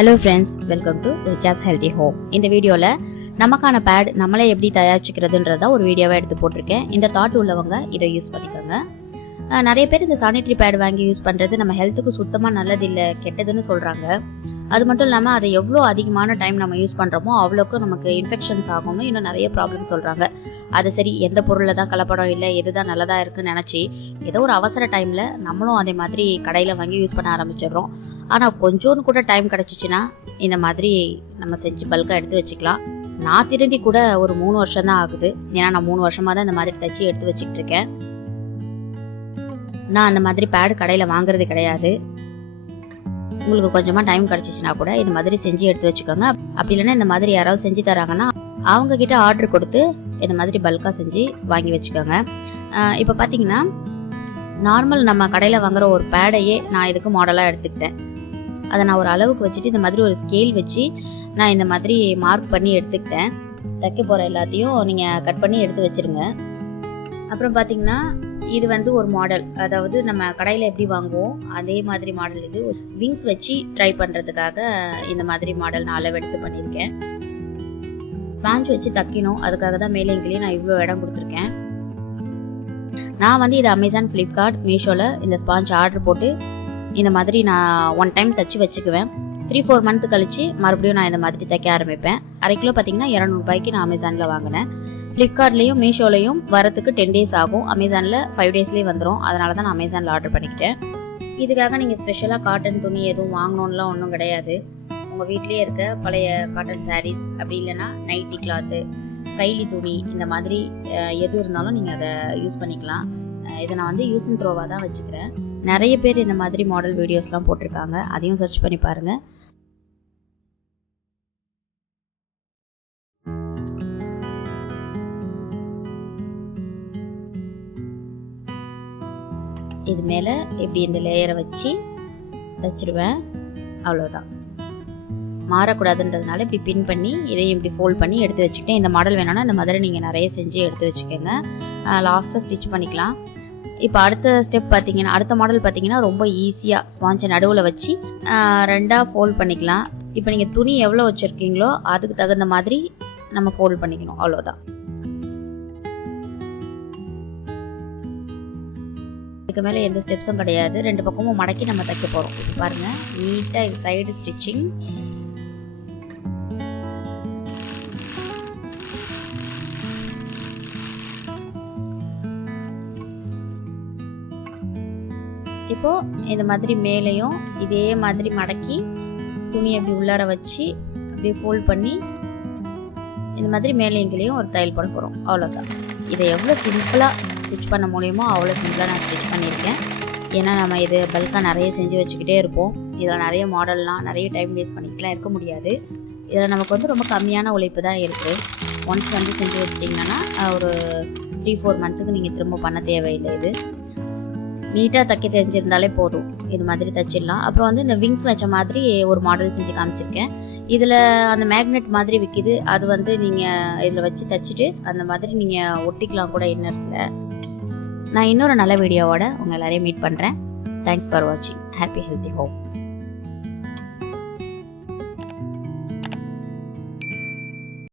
Hello friends, welcome to Richa's healthy home. இந்த வீடியோவில் நமக்கான பேட் நம்மளே எப்படி தயாரிச்சுக்கிறதுன்றதா ஒரு வீடியோவை எடுத்து போட்டிருக்கேன். இந்த தாட் உள்ளவங்க இதை யூஸ் பண்ணிக்கோங்க. நிறைய பேர் இந்த சானிட்டரி பேட் வாங்கி யூஸ் பண்ணுறது நம்ம ஹெல்த்துக்கு சுத்தமாக நல்லது இல்லை, கெட்டதுன்னு சொல்கிறாங்க. அது மட்டும் இல்லாமல் அதை எவ்வளோ அதிகமான டைம் நம்ம யூஸ் பண்ணுறோமோ அவ்வளோக்கும் நமக்கு இன்ஃபெக்ஷன்ஸ் ஆகும்னு இன்னும் நிறைய ப்ராப்ளம் சொல்கிறாங்க. அது சரி, எந்த பொருளில் தான் கலப்படம் இல்லை, எதுதான் நல்லதாக இருக்குன்னு நினச்சி ஏதோ ஒரு அவசர டைமில் நம்மளும் அதே மாதிரி கடையில் வாங்கி யூஸ் பண்ண ஆரம்பிச்சிடுறோம். ஆனால் கொஞ்சோன்னு கூட டைம் கிடச்சிச்சின்னா இந்த மாதிரி நம்ம செஞ்சு பல்காக எடுத்து வச்சுக்கலாம். நான் திரும்பி கூட ஒரு 3 வருஷம் தான் ஆகுது. ஏன்னா நான் 3 வருஷமாக தான் இந்த மாதிரி தச்சு எடுத்து வச்சுக்கிட்டு இருக்கேன். நான் அந்த மாதிரி பேட் கடையில் வாங்குறது கிடையாது. உங்களுக்கு கொஞ்சமாக டைம் கிடச்சிச்சின்னா கூட இந்த மாதிரி செஞ்சு எடுத்து வச்சுக்கோங்க. அப்படி இல்லைன்னா இந்த மாதிரி யாராவது செஞ்சு தராங்கன்னா அவங்க கிட்ட ஆர்டர் கொடுத்து இந்த மாதிரி பல்காக செஞ்சு வாங்கி வச்சுக்கோங்க. இப்போ பார்த்தீங்கன்னா நார்மல் நம்ம கடையில் வாங்குற ஒரு பேடையே நான் இதுக்கு மாடலாக எடுத்துக்கிட்டேன். அதை நான் ஒரு அளவுக்கு வச்சுட்டு இந்த மாதிரி ஒரு ஸ்கேல் வச்சு நான் இந்த மாதிரி மார்க் பண்ணி எடுத்துக்கிட்டேன். தைக்க போகிற எல்லாத்தையும் நீங்கள் கட் பண்ணி எடுத்து வச்சுருங்க. அப்புறம் பார்த்தீங்கன்னா இது வந்து ஒரு மாடல், அதாவது நம்ம கடையில் எப்படி வாங்குவோம் அதே மாதிரி மாடல். இது விங்ஸ் வச்சு ட்ரை பண்ணுறதுக்காக இந்த மாதிரி மாடல் நான் அளவு எடுத்து பண்ணியிருக்கேன். ஸ்பாஞ்ச் வச்சு தைக்கணும், அதுக்காக தான் மேலே எங்கேயும் நான் இவ்வளோ இடம் கொடுத்துருக்கேன். நான் வந்து இது அமேசான், ஃப்ளிப்கார்ட், மீஷோவில் இந்த ஸ்பாஞ்ச் ஆர்டர் போட்டு இந்த மாதிரி நான் 1 டைம் தைச்சி வச்சுக்குவேன். 3-4 மந்த் கழிச்சு மறுபடியும் நான் இந்த மாதிரி தைக்க ஆரம்பிப்பேன். 1/2 கிலோ பார்த்தீங்கன்னா 200 ரூபாய்க்கு நான் அமேசானில் வாங்கினேன். ஃப்ளிப்கார்ட்லேயும் மீஷோலையும் வரத்துக்கு 10 days ஆகும். அமேசானில் 5 daysலேயே வந்துடும். அதனால தான் நான் அமேசானில் ஆர்டர் பண்ணிக்கிட்டேன். இதுக்காக நீங்கள் ஸ்பெஷலாக காட்டன் துணி எதுவும் வாங்கணும்லாம் ஒன்றும் கிடையாது. உங்கள் வீட்லேயே இருக்க பழைய காட்டன் சாரீஸ், அப்படி இல்லைன்னா நைட்டி கிளாத்து, கைலி துணி, இந்த மாதிரி எது இருந்தாலும் நீங்கள் அதை யூஸ் பண்ணிக்கலாம். இதை நான் வந்து யூஸ் அண்ட் த்ரோவாக தான் வச்சுக்கிறேன். நிறைய பேர் இந்த மாதிரி மாடல் வீடியோஸ்லாம் போட்டிருக்காங்க, அதையும் சர்ச் பண்ணி பாருங்கள். இது மேலே இப்படி இந்த லேயரை வச்சு தைச்சிடுவேன். அவ்வளோதான், மாறக்கூடாதுன்றதுனால இப்படி பின் பண்ணி இதையும் இப்படி ஃபோல்ட் பண்ணி எடுத்து வச்சுக்கிட்டேன். இந்த மாடல் வேணும்னா இந்த மாதிரி நீங்கள் நிறைய செஞ்சு எடுத்து வச்சுக்கோங்க. லாஸ்ட்டாக ஸ்டிச் பண்ணிக்கலாம். இப்போ அடுத்த ஸ்டெப் பார்த்தீங்கன்னா, அடுத்த மாடல் பார்த்தீங்கன்னா ரொம்ப ஈஸியாக ஸ்பாஞ்சை நடுவில் வச்சு 2ஆக ஃபோல்ட் பண்ணிக்கலாம். இப்போ நீங்கள் துணி எவ்வளோ வச்சுருக்கீங்களோ அதுக்கு தகுந்த மாதிரி நம்ம ஃபோல்ட் பண்ணிக்கணும். அவ்வளோதான். இதுக்கு மேலே எந்த ஸ்டெப்ஸும் கிடையாது. 2 பக்கமும் மடக்கி நம்ம தைக்க போகிறோம். இப்போ பாருங்கள், நீட்டாக இது சைடு ஸ்டிச்சிங். இப்போது இந்த மாதிரி மேலேயும் இதே மாதிரி மடக்கி துணி அப்படி உள்ளார வச்சு அப்படியே ஃபோல்ட் பண்ணி இந்த மாதிரி மேலே எங்கேயும் ஒரு தையல் போட போகிறோம். அவ்வளோதான். இதை எவ்வளோ சிம்பிளாக ஸ்டிச் பண்ண முடியுமோ அவ்வளோ சிம்பிளாக நான் ஸ்டிச் பண்ணியிருக்கேன். ஏன்னா நம்ம இது பல்காக நிறைய செஞ்சு வச்சுக்கிட்டே இருப்போம். இதில் நிறைய மாடல்லாம் நிறைய டைம் வேஸ்ட் பண்ணிக்கலாம் இருக்க முடியாது. இதில் நமக்கு வந்து ரொம்ப கம்மியான உழைப்பு தான் இருக்குது. ஒன்ஸ் வந்து செஞ்சு வச்சிட்டிங்கன்னா ஒரு 3-4 மந்த்துக்கு நீங்கள் திரும்ப பண்ண தேவையில்லை. இது நீட்டாக தைக்க தெரிஞ்சிருந்தாலே போதும், இது மாதிரி தைச்சிடலாம். அப்புறம் வந்து இந்த விங்ஸ் வச்ச மாதிரி ஒரு மாடல் செஞ்சு காமிச்சிருக்கேன். இதில் அந்த மேக்னெட் மாதிரி விற்கிது, அது வந்து நீங்கள் இதில் வச்சு தைச்சிட்டு அந்த மாதிரி நீங்கள் ஒட்டிக்கலாம் கூட இன்னர்ஸில். நான் இன்னொரு நல்ல வீடியோவோட உங்கள் எல்லாரையும் மீட் பண்ணுறேன். தேங்க்ஸ் ஃபார் வாட்சிங். Happy healthy home.